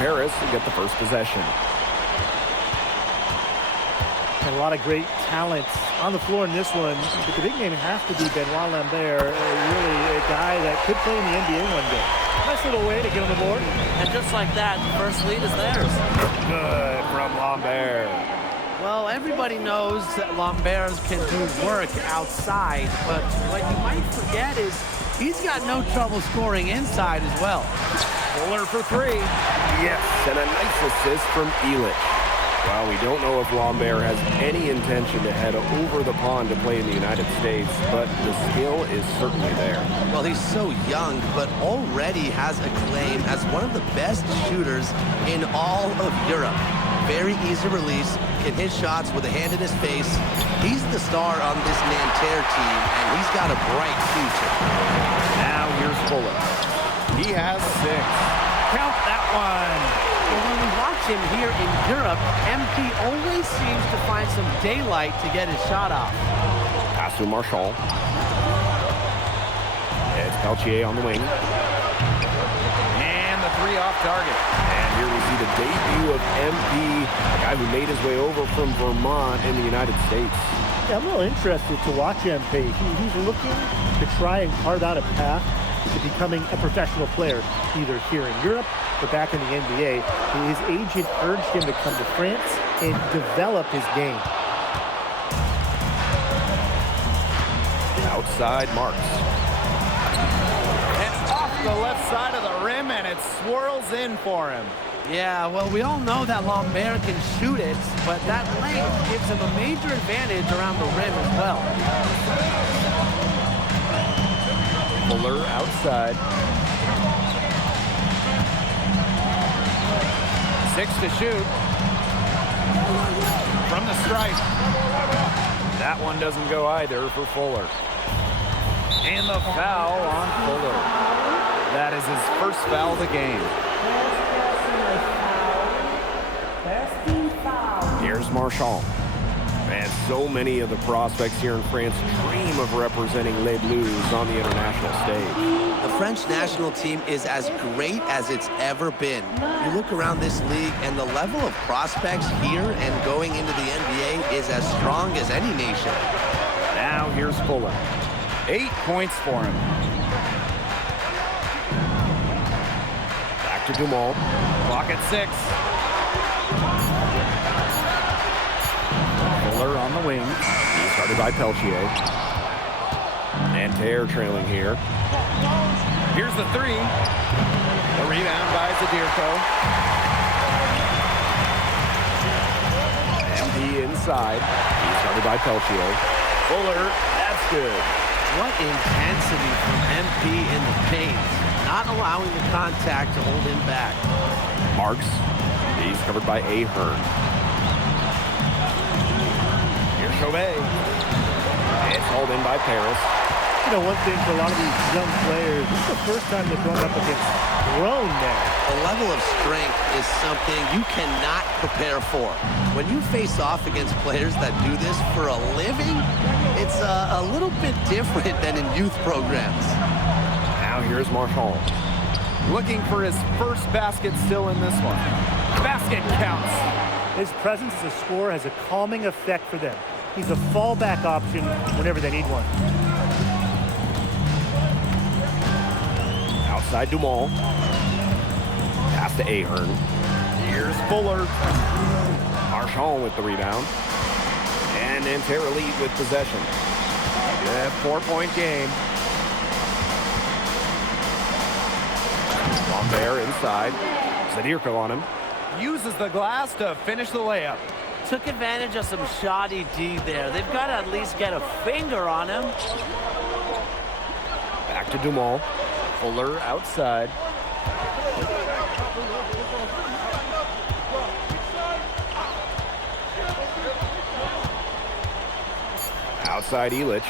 Paris and get the first possession. And a lot of great talent on the floor in this one. But the big name has to be Benoit Lambert, really a guy that could play in the NBA one day. Nice little way to get on the board. And just like that, the first lead is theirs. Good from Lambert. Well, everybody knows that Lambert can do work outside, but what you might forget is he's got no trouble scoring inside as well. Fuller for three. Yes, and a nice assist from Elich. Well, we don't know if Lambert has any intention to head over the pond to play in the United States, but the skill is certainly there. Well, he's so young, but already has acclaim as one of the best shooters in all of Europe. Very easy release, can hit shots with a hand in his face. He's the star on this Nanterre team, and he's got a bright future. Now here's Fuller. He has 6. Count that one. Well, when we watch him here in Europe, MP always seems to find some daylight to get his shot off. Pass to Marchand. It's Peltier on the wing. And the 3 off target. And here we see the debut of MP, a guy who made his way over from Vermont in the United States. Yeah, I'm a little interested to watch MP. He's looking to try and carve out a path to becoming a professional player, either here in Europe or back in the NBA. His agent urged him to come to France and develop his game. Outside Marks. It's off the left side of the rim, and it swirls in for him. Yeah, well, we all know that Lambert can shoot it, but that length gives him a major advantage around the rim as well. Fuller outside. 6 to shoot. From the stripe. That one doesn't go either for Fuller. And the foul on Fuller. That is his first foul of the game. Here's Marchand. And so many of the prospects here in France dream of representing Les Bleus on the international stage. The French national team is as great as it's ever been. You look around this league, and the level of prospects here and going into the NBA is as strong as any nation. Now here's Fuller. 8 points for him. Back to Dumont. Clock at 6. Fuller on the wing. He's started by Peltier. Nanterre trailing here. Here's the 3. The rebound by Zadirko. MP inside. He's started by Peltier. Fuller, that's good. What intensity from MP in the paint, not allowing the contact to hold him back. Marks. He's covered by Ahern. Here's Chauvet. It's hauled in by Paris. You know, one thing for a lot of these young players, this is the first time they're going up against grown men. The level of strength is something you cannot prepare for. When you face off against players that do this for a living, it's a little bit different than in youth programs. Now here's Marchand. Looking for his first basket still in this one. Basket counts. His presence as a scorer has a calming effect for them. He's a fallback option whenever they need one. Outside Dumont. Pass to Ahern. Here's Fuller. Marchand with the rebound. And Nanterre lead with possession. A 4-point game. Lambert inside. Zadirko on him. Uses the glass to finish the layup. Took advantage of some shoddy D there. They've got to at least get a finger on him. Back to Dumont. Fuller outside. Outside Elich.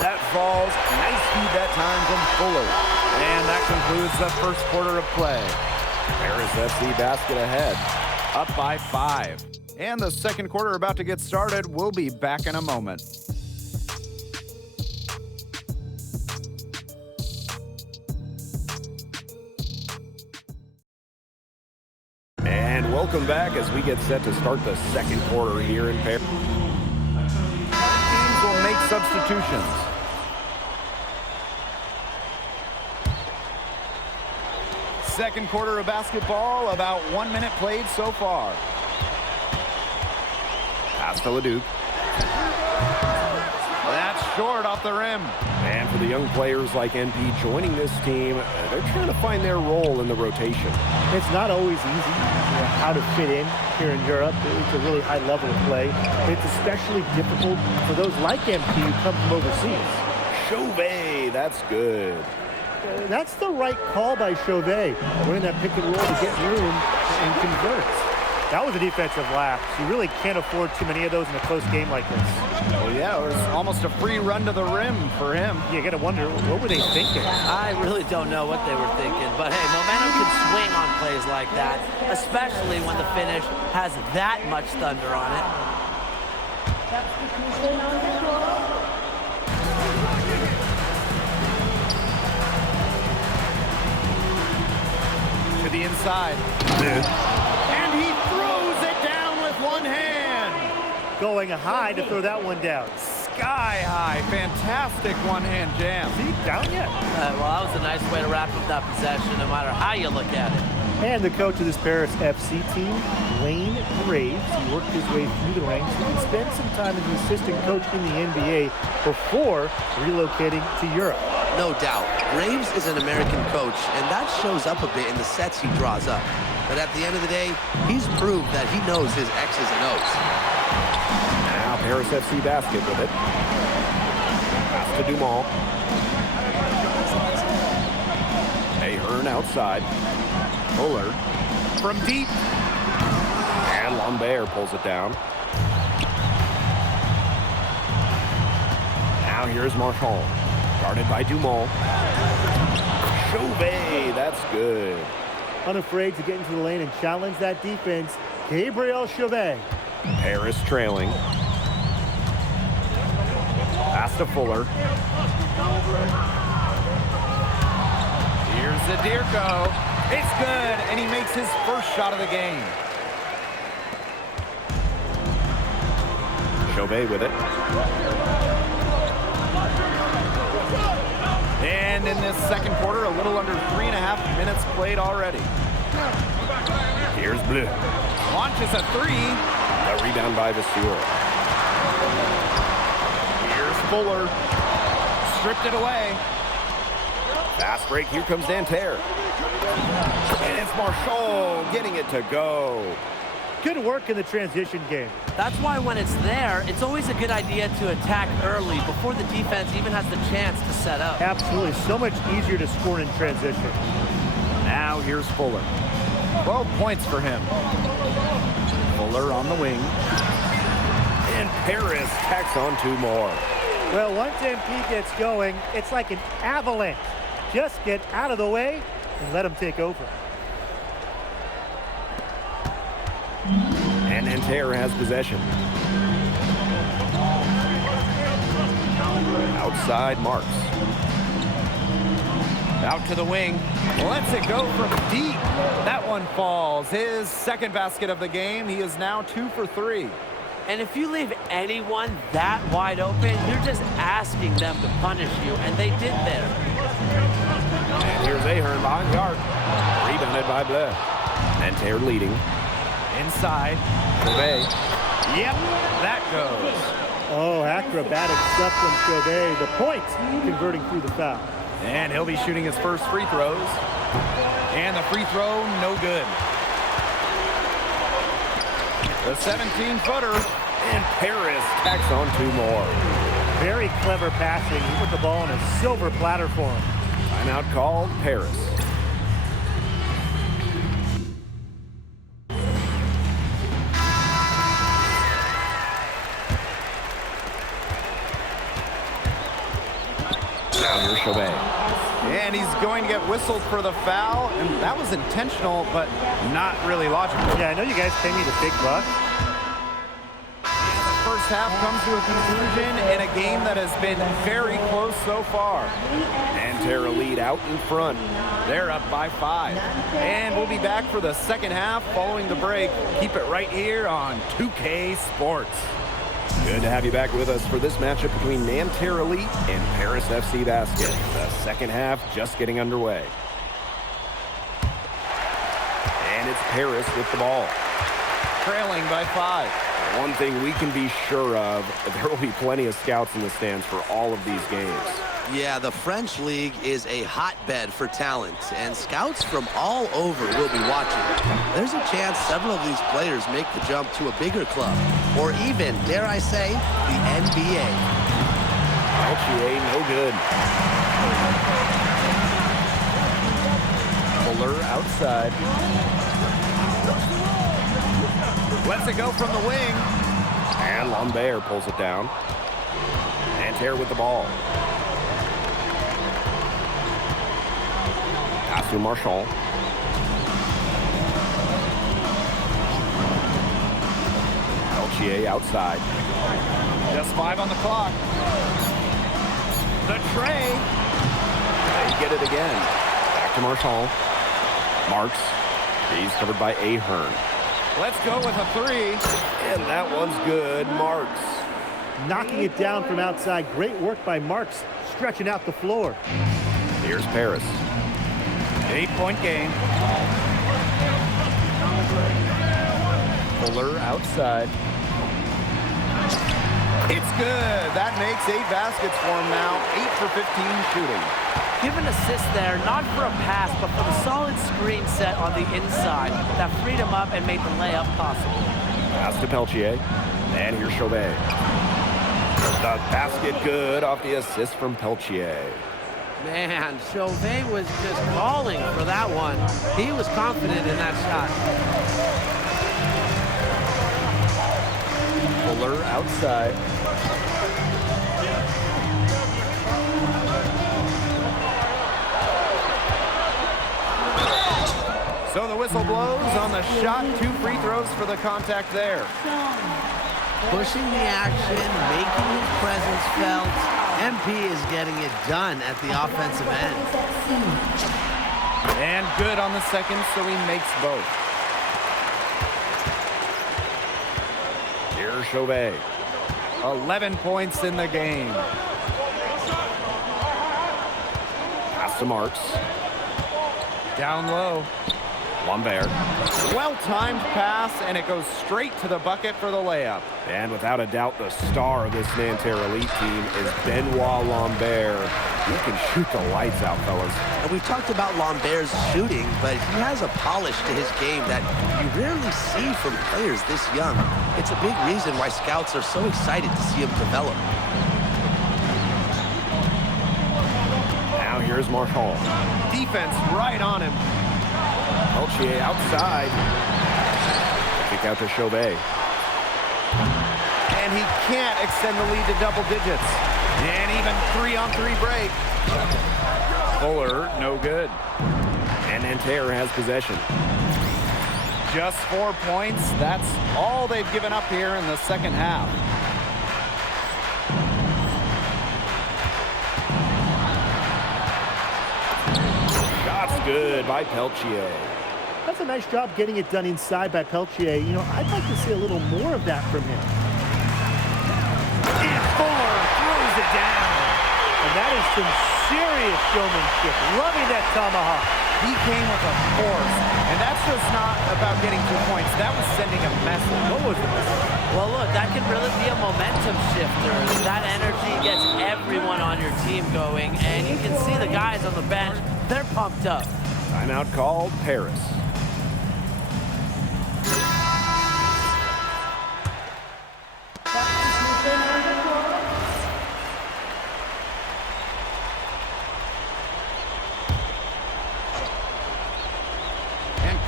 That falls. Nice feed that time from Fuller. And that concludes the first quarter of play. Paris FC basket ahead. Up by 5. And the second quarter about to get started. We'll be back in a moment. And welcome back as we get set to start the second quarter here in Paris. Teams will make substitutions. Second quarter of basketball, about 1 minute played so far. Pass to LeDuc. That's short off the rim. And for the young players like NP joining this team, they're trying to find their role in the rotation. It's not always easy, how to fit in here in Europe. It's a really high level of play. It's especially difficult for those like MP who come from overseas. Chauvet, that's good. That's the right call by Chauvet. Winning that pick and roll to get room and converts. That was a defensive lapse. You really can't afford too many of those in a close game like this. Well, yeah, it was almost a free run to the rim for him. You got to wonder, what were they thinking? I really don't know what they were thinking, but hey, momentum can swing on plays like that, especially when the finish has that much thunder on it. To the inside. And he throws it down with one hand. Going high to throw that one down. Sky high. Fantastic one-hand jam. Is he down yet? Well, that was a nice way to wrap up that possession, no matter how you look at it. And the coach of this Paris FC team, Wayne Graves, he worked his way through the ranks and spent some time as an assistant coach in the NBA before relocating to Europe. No doubt. Graves is an American coach, and that shows up a bit in the sets he draws up. But at the end of the day, he's proved that he knows his X's and O's. Now Paris FC basket with it. Pass to Dumont. Ahern outside. Fuller From deep. and Lambert pulls it down. Now here's Marchand. Guarded by Dumont. Chauvet, that's good. Unafraid to get into the lane and challenge that defense, Gabriel Chauvet. Paris trailing. Pass to Fuller. Here's Zadirko. It's good, and he makes his first shot of the game. Chauvet with it. And in this second quarter, a little under 3.5 minutes played already. Here's Bleu. Launches a three. The rebound by Vasseur. Here's Fuller. Stripped it away. Fast break, here comes Nanterre. And it's Marchand getting it to go. Good work in the transition game. That's why when it's there, it's always a good idea to attack early before the defense even has the chance to set up. Absolutely, so much easier to score in transition. Now here's Fuller. 12 points for him. Fuller on the wing. And Paris tacks on 2 more. Well, once MP gets going, it's like an avalanche. Just get out of the way and let them take over. And Nanterre has possession. Outside Marks. Out to the wing. Lets it go from deep. That one falls. His second basket of the game. He is now 2 for 3. And if you leave anyone that wide open, you're just asking them to punish you, and they did there. And here's Ahern behind the arc. Rebounded by Bleu. Nanterre leading. Inside. Chauvet. Yep, that goes. Oh, acrobatic stuff from Chauvet. The point, converting through the foul. And he'll be shooting his first free throws. And the free throw, no good. The 17-footer. And Paris tacks on 2 more. Very clever passing. He put the ball on a silver platter for him. Timeout called, Paris. Now here's Chauvet. And he's going to get whistled for the foul. And that was intentional, but not really logical. Yeah, I know you guys pay me the big bucks. First first half comes to a conclusion in a game that has been very close so far. Nanterre Elite out in front. They're up by 5. And we'll be back for the second half following the break. Keep it right here on 2K Sports. Good to have you back with us for this matchup between Nanterre Elite and Paris FC Basket. The second half just getting underway. And it's Paris with the ball. Trailing by 5. One thing we can be sure of, there will be plenty of scouts in the stands for all of these games. Yeah, the French League is a hotbed for talent, and scouts from all over will be watching. There's a chance several of these players make the jump to a bigger club, or even, dare I say, the NBA. Peltier, no good. Fuller outside. Lets it go from the wing. And Lambert pulls it down. Nanterre with the ball. Pass to Marchand. Peltier outside. Just 5 on the clock. The tray. They get it again. Back to Marchand. Marks. He's covered by Ahern. Let's go with a 3. And that one's good. Marks. Knocking it down from outside. Great work by Marks, stretching out the floor. Here's Paris. 8-point game. Fuller outside. It's good. That makes 8 baskets for him now. 8 for 15 shooting. Give an assist there, not for a pass, but for the solid screen set on the inside that freed him up and made the layup possible. Pass to Peltier. And here's Chauvet. The basket good off the assist from Peltier. Man, Chauvet was just calling for that one. He was confident in that shot. Fuller outside. So the whistle blows on the shot. 2 free throws for the contact there. Pushing the action, making his presence felt. MP is getting it done at the offensive end. And good on the second, so he makes both. Here's Chauvet. 11 points in the game. Pass to Marks. Down low. Lambert. Well-timed pass, and it goes straight to the bucket for the layup. And without a doubt, the star of this Nanterre Elite team is Benoit Lambert. He can shoot the lights out, fellas. And we've talked about Lambert's shooting, but he has a polish to his game that you rarely see from players this young. It's a big reason why scouts are so excited to see him develop. Now here's Marchand. Defense right on him. Peltier outside. Kick out to Chauvet. And he can't extend the lead to double digits. And even 3-on-3 break. Fuller, no good. And Nanterre has possession. Just 4 points. That's all they've given up here in the second half. Shots good by Peltier. That's a nice job getting it done inside by Peltier. You know, I'd like to see a little more of that from him. And Fuller throws it down. And that is some serious showmanship. Loving that tomahawk. He came with a force. And that's just not about getting 2 points. That was sending a message. What was the message? Well, look, that can really be a momentum shifter. That energy gets everyone on your team going, and you can see the guys on the bench, they're pumped up. Timeout called, Paris.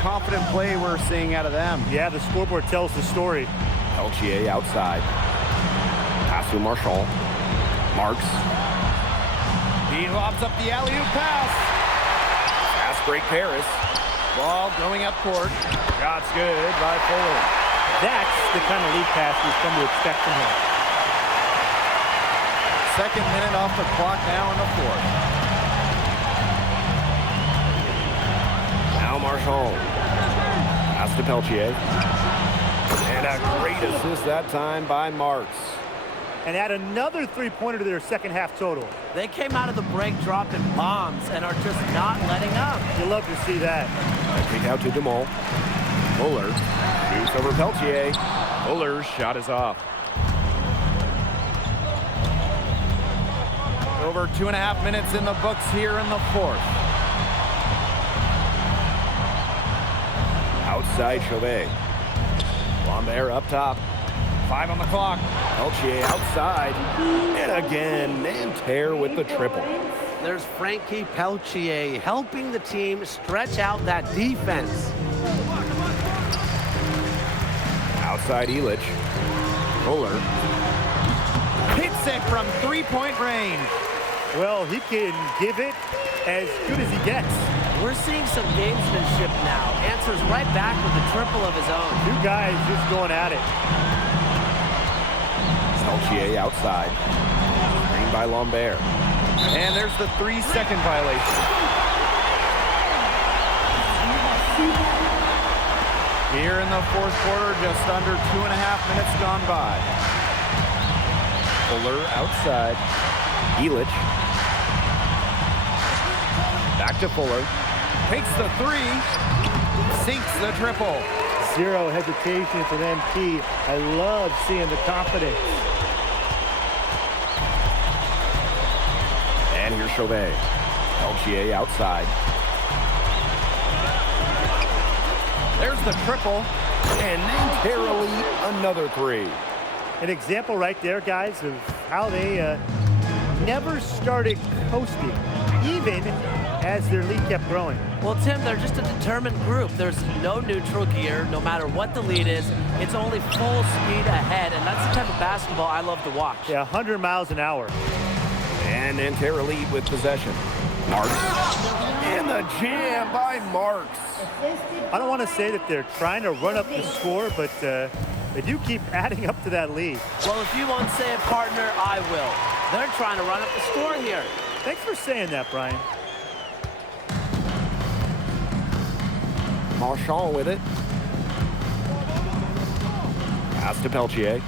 Confident play we're seeing out of them. Yeah, the scoreboard tells the story. Peltier outside. Pass to Marchand. Marks. He lobs up the alley-oop pass. Fast break Paris. Ball going up court. Shots good by Fuller. That's the kind of lead pass we've come to expect from him. second minute off the clock now in the fourth. Now Marchand. Pass to Peltier. And a great assist that time by Marks. And add another three-pointer to their second half total. They came out of the break dropping bombs and are just not letting up. You love to see that. Kick out to DeMol. Fuller shoots over Peltier. Fuller's shot is off. Over 2.5 minutes in the books here in the fourth. Outside Chauvet. Lambert up top. 5 on the clock. Peltier outside. And again, Nanterre with the triple. There's Frankie Peltier helping the team stretch out that defense. Outside Illich. Fuller. Hits it from three-point range. Well, he can give it as good as he gets. We're seeing some gamesmanship now. Answers right back with a triple of his own. Two guys just going at it. Peltier outside. Screen by Lambert. And there's the 3-second violation. Here in the fourth quarter, just under 2.5 minutes gone by. Fuller outside. Illich. Back to Fuller. Takes the three. Sinks the triple. Zero hesitation from MP. I love seeing the confidence. And here's Chauvet. Peltier outside. There's the triple. And Nanterre lead another three. An example right there, guys, of how they never started coasting, even as their lead kept growing. Well, Tim, they're just a determined group. There's no neutral gear. No matter what the lead is, it's only full speed ahead, and that's the type of basketball I love to watch. Yeah, 100 miles an hour. And Nanterre lead with possession. Marks. And the jam by Marks. I don't want to say that they're trying to run up the score, but they do keep adding up to that lead. Well, if you won't say it, partner, I will. They're trying to run up the score here. Thanks for saying that, Brian. Marchand with it. Pass to Peltier.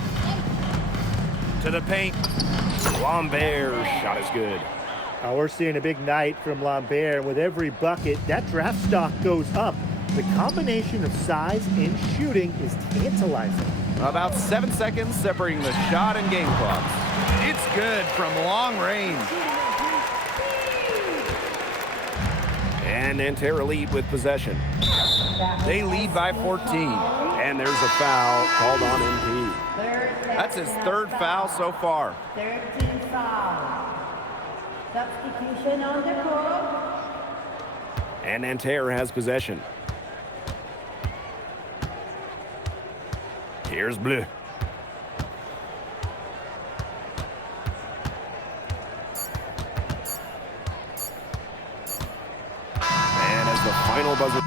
To the paint. Lambert shot is good. We're seeing a big night from Lambert, and with every bucket, that draft stock goes up. The combination of size and shooting is tantalizing. About 7 seconds separating the shot and game clocks. It's good from long range. And Nanterre lead with possession. They lead by 14. And there's a foul called on MP. That's his third foul so far. 13 foul. Substitution on the court. And Nanterre has possession. Here's Bleu. And as the final buzzer